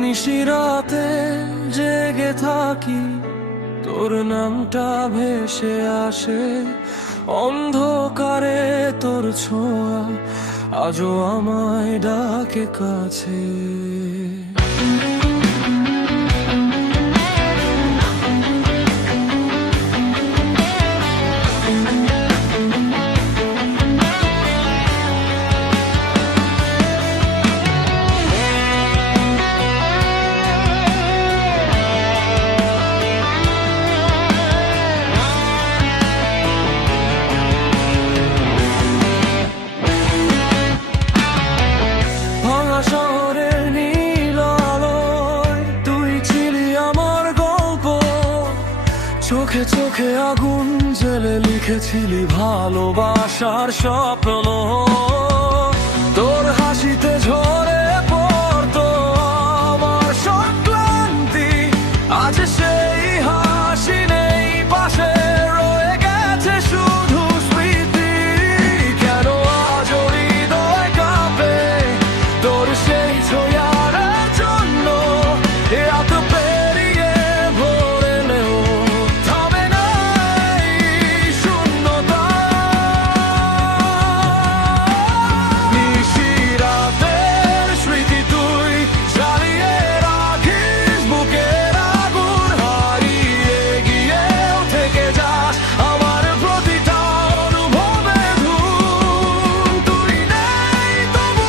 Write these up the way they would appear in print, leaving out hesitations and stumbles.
নিশিরাতে জেগে থাকি, তোর নামটা ভেসে আসে। অন্ধকারে তোর ছোঁয়া আজও আমায় ডাকে কাছে। শহরের নীল আলোয় তুই ছিলি আমার গল্প, চোখে চোখে আগুন জেলে লিখেছিলি ভালোবাসার স্বপ্ন। তোর হাসিতে ঝরে পড়তো আমার সব ক্লান্তি, আজ সেই হাসি নেই পাশে, রয়ে গেছে শুধু স্মৃতি। কেন আজ হৃদয় কাঁপে তোর সেই ছোঁয়ার জন্য, এত পেরিয়ে ভরে নেও থামে নাই শূন্যতা। নিশিরাতের স্মৃতি তুই জ্বালিয়ে রাখিস বুকের আগুন, হারিয়ে গিয়েও থেকে যাস আমার প্রতিটা অনুভবে ধুম। তুই নেই তবু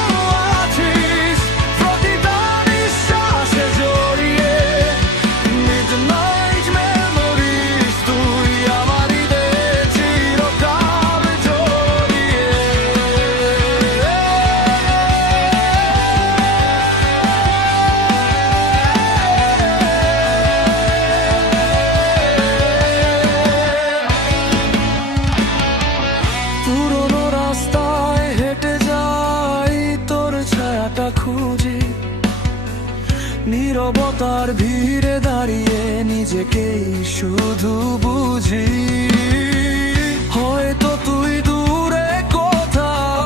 আছিস প্রতিটা নিঃশ্বাসে জড়িয়ে, মিডনাইট মেমোরিজ তুই আমার হৃদয়ে চিরকাল জড়িয়ে। পুরোনো রাস্তায় হেঁটে যাই, তোর ছায়াটা খুঁজি, নীরবতার ভিড়ে দাঁড়িয়ে নিজেকেই শুধু বুঝি। হয়তো তুই দূরে কোথাও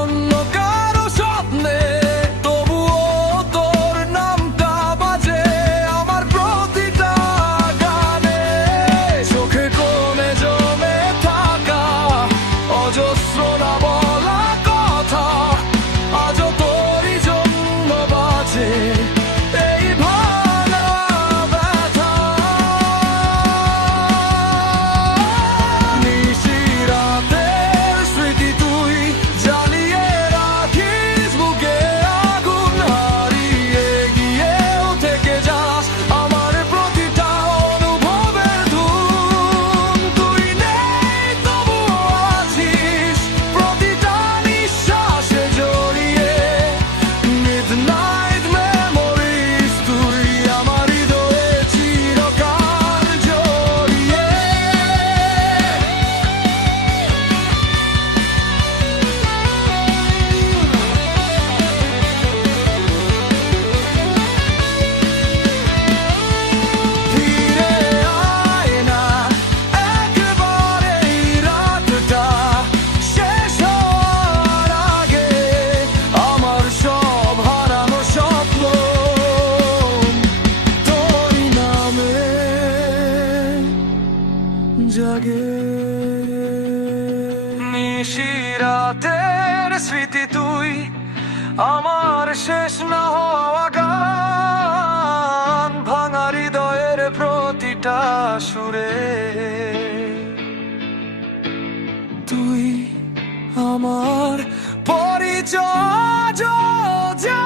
অন্য কারো স্বপ্নে, তবুও তোর নামটা বাজে আমার প্রতিটা গানে। চোখে কোণে জমে থাকা অজস্র না বলা কথা, আজও তোরই জন্য বাজে এই ভাঙা ব্যথা। নিশিরাতের স্মৃতি তুই জ্বালিয়ে রাখিস বুকে আগুন, হারিয়ে গিয়েও থেকে যাস আমার প্রতিটা অনুভবের ধুম। তুই নেই তবু আছিস প্রতিটা নিঃশ্বাসে জড়িয়ে, মিডনাইট মেমোরিজ তুই আমার হৃদয়ে চিরকাল জড়িয়ে। ফিরে আয় না একবারে, এই রাতটা শেষ হওয়ার আগে আমার সব হারানো স্বপ্ন তোরই নামে জাগে। নিশিরাতের স্মৃতি তুই আমার শেষ না হওয়া গান, ভাঙা হৃদয়ের প্রতিটা সুরে তুই আমার পরিচয় জান।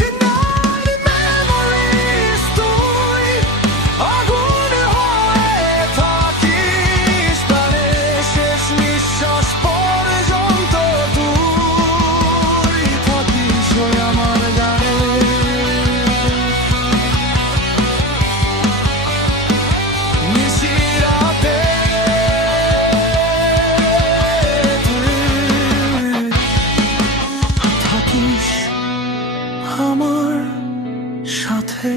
Midnight memories তুই আগুন হয়ে থাকিস প্রাণে, শেষ নিঃশ্বাস পর্যন্ত তুই থাকিস ওই আমার গানে। নিশিরাতে তুই থাকিস আমার সাথে।